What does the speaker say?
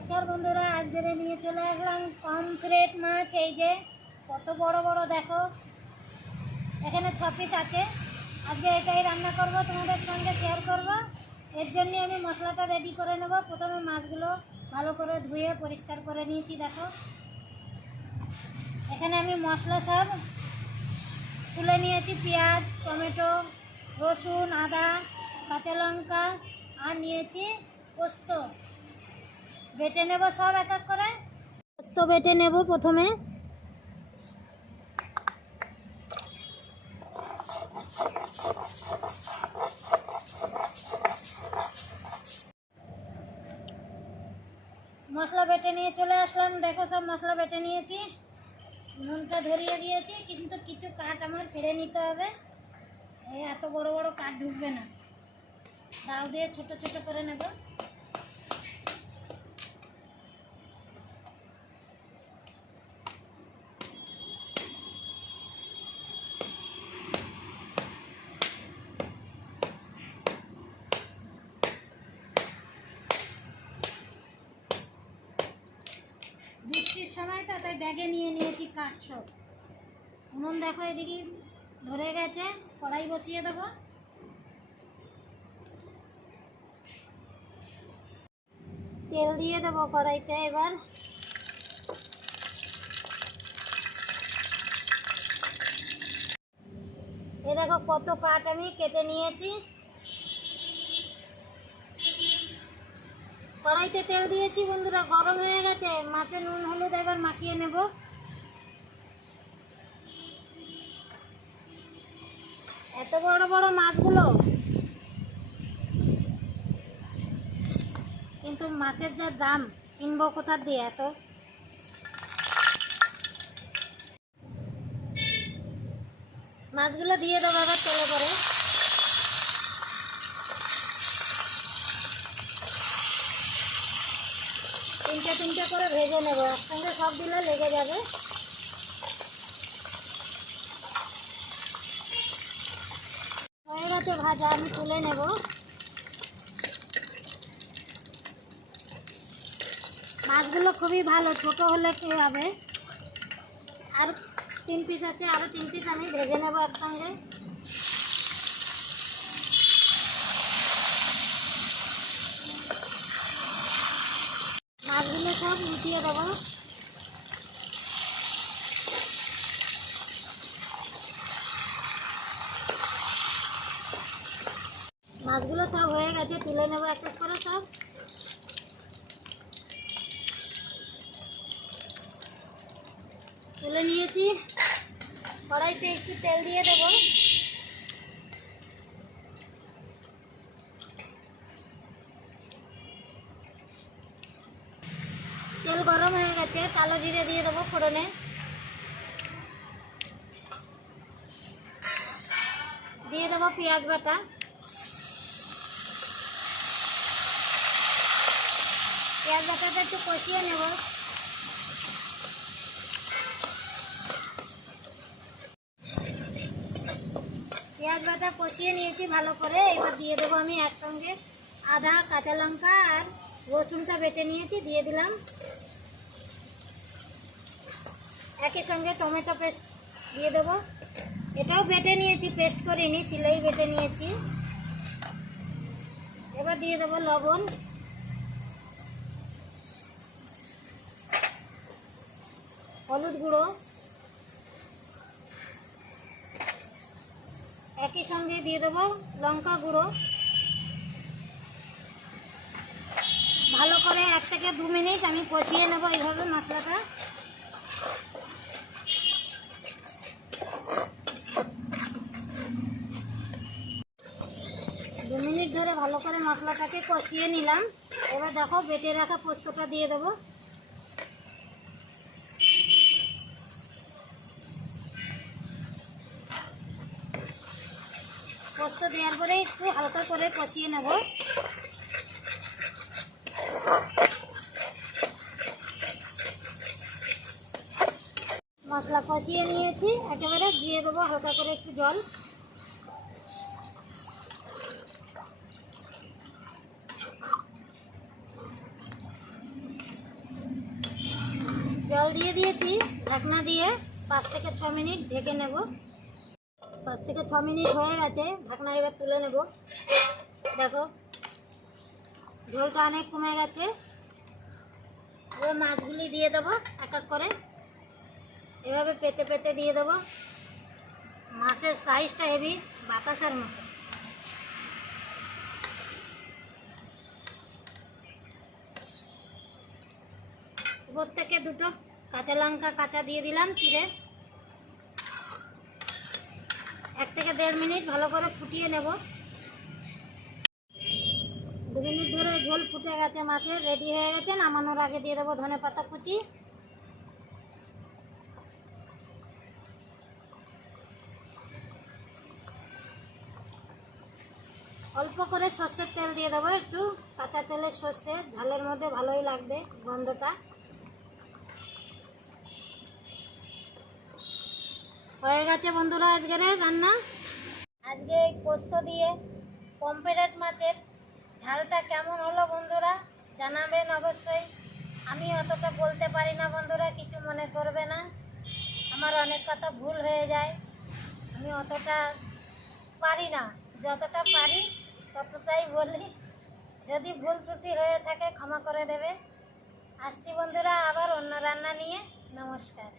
নমস্কার বন্ধুরা আজকের নিয়ে চলে আসলাম পমফ্রেট মাছ। এই যে, কত বড় বড়, দেখো। এখানে ছ পিস আছে। আজকে এটাই রান্না করব, তোমাদের সঙ্গে শেয়ার করব। এর জন্য আমি মশলাটা রেডি করে নেব। প্রথমে মাছগুলো ভালো করে ধুয়ে পরিষ্কার করে নিয়েছি, দেখো। এখানে আমি মশলা সব তুলে নিয়েছি, পেঁয়াজ, টমেটো, রসুন, আদা, কাঁচা লঙ্কা, আর নিয়েছি পোস্ত। বেটে নেব সব এক এক করে। পোস্ত বেটে নেব প্রথমে। মশলা বেটে নিয়ে চলে আসলাম। দেখো সব মশলা বেটে নিয়েছি। নুনটা ধরিয়ে দিয়েছি কিন্তু কিছু কাঠ আমার ফেড়ে নিতে হবে। এই এত বড় বড় কাঠ ঢুকবে না। দাও দিয়ে ছোট ছোট করে নেব। সময় তো তাই ব্যাগে নিয়ে নিয়েছি কাঠ সব। উনুন দেখো এদিকে ধরে গেছে, কড়াই বসিয়ে দেবো। তেল দিয়ে দেবো কড়াইতে এবার। এ দেখো কত কাঠ আমি কেটে নিয়েছি। কড়াইতে তেল দিয়েছি, বন্ধুরা, গরম হয়ে গেছে। মাছে নুন, হলুদ, এবার মাখিয়ে নেব। এত বড় বড় মাছগুলো। কিন্তু মাছের যা দাম, কিনবো কোথা দিয়ে এত? মাছগুলো দিয়ে দেবো আবার তেলে করে। তিনটে তিনটে করে ভেজে নেব। একসঙ্গে সব দিলে লেগে যাবে। হয়ে গেছে ভাজা, আমি তুলে নেব। মাছগুলো খুবই ভালো, ছোট হলে কি হবে? আর তিন পিস আছে আরও তিন পিস আমি ভেজে নেব একসঙ্গে মাছগুলো সব উঠিয়ে দেবো মাছগুলো সব হয়ে গেছে, তুলে নেব এক এক করে সব। তুলে নিয়েছি। কড়াইতে একটু তেল দিয়ে দেবো। তেল গরম হয়ে গেছে, কালো জিরে দিয়ে দেবো ফোড়নে। দিয়ে দেবো পেঁয়াজ বাটা। পেঁয়াজ বাটাটা একটু কষিয়ে নেব। পেঁয়াজ বাটা কষিয়ে নিয়েছি ভালো করে। এবার দিয়ে দেবো আমি একসঙ্গে আদা, কাঁচা লঙ্কা আর রসুনটা বেটে নিয়েছি, দিয়ে দিলাম। একই সঙ্গে টমেটো পেস্ট দিয়ে দেবো। এটাও বেটে নিয়েছি, পেস্ট করিনি সিলাই বেটে নিয়েছি। এবার দিয়ে দেবো লবণ। হলুদ গুঁড়ো। একই সঙ্গে দিয়ে দেবো লঙ্কা গুঁড়ো। ভালো করে এক থেকে দু মিনিট আমি কষিয়ে নেব এইভাবে মশলাটা। দু মিনিট ধরে ভালো করে মশলাটাকে কষিয়ে নিলাম। এবার দেখো বেটে রাখা পোস্তটা দিয়ে দেবো। পোস্ত দেওয়ার পরে একটু হালকা করে কষিয়ে নেব। মশলা কষিয়ে নিয়েছি, একেবারে দিয়ে দেবো হালকা করে একটু জল। জল দিয়ে দিয়েছি, ঢাকনা দিয়ে পাঁচ থেকে ছ মিনিট ঢেকে নেব। পাঁচ থেকে ছ মিনিট হয়ে গেছে, ঢাকনা এবার তুলে নেব। দেখো, ঝোলটা অনেক কমে গেছে। এবার মাছগুলি দিয়ে দেবো এক এক করে। এভাবে পেতে পেতে দিয়ে দেবো। মাছের সাইজটা হেভি, বাতাসের মতো। থেকে দুটো কাঁচা লঙ্কা কাঁচা দিয়ে দিলাম, চিড়ে। এক থেকে দেড় মিনিট ভালো করে ফুটিয়ে নেব। দু মিনিট ধরে ঝোল ফুটে গেছে মাছের রেডি হয়ে গেছে। নামানোর আগে দিয়ে দেবো ধনে পাতা কুচি। অল্প করে সর্ষের তেল দিয়ে দেবো একটু। কাঁচা তেলের সর্ষে, ঝালের মধ্যে ভালোই লাগবে গন্ধটা। হয়ে গেছে বন্ধুরা আজকের রান্না। আজকে এই পোস্ত দিয়ে পম্পেরেট মাছের ঝালটা কেমন হলো বন্ধুরা জানাবেন অবশ্যই। আমি অতটা বলতে পারি না বন্ধুরা, কিছু মনে করবে না। আমার অনেক কথা ভুল হয়ে যায়। আমি অতটা পারি না, যতটা পারি ততটাই বলি। যদি ভুল ত্রুটি হয়ে থাকে ক্ষমা করে দেবে। আসছি বন্ধুরা আবার অন্য রান্না নিয়ে। নমস্কার।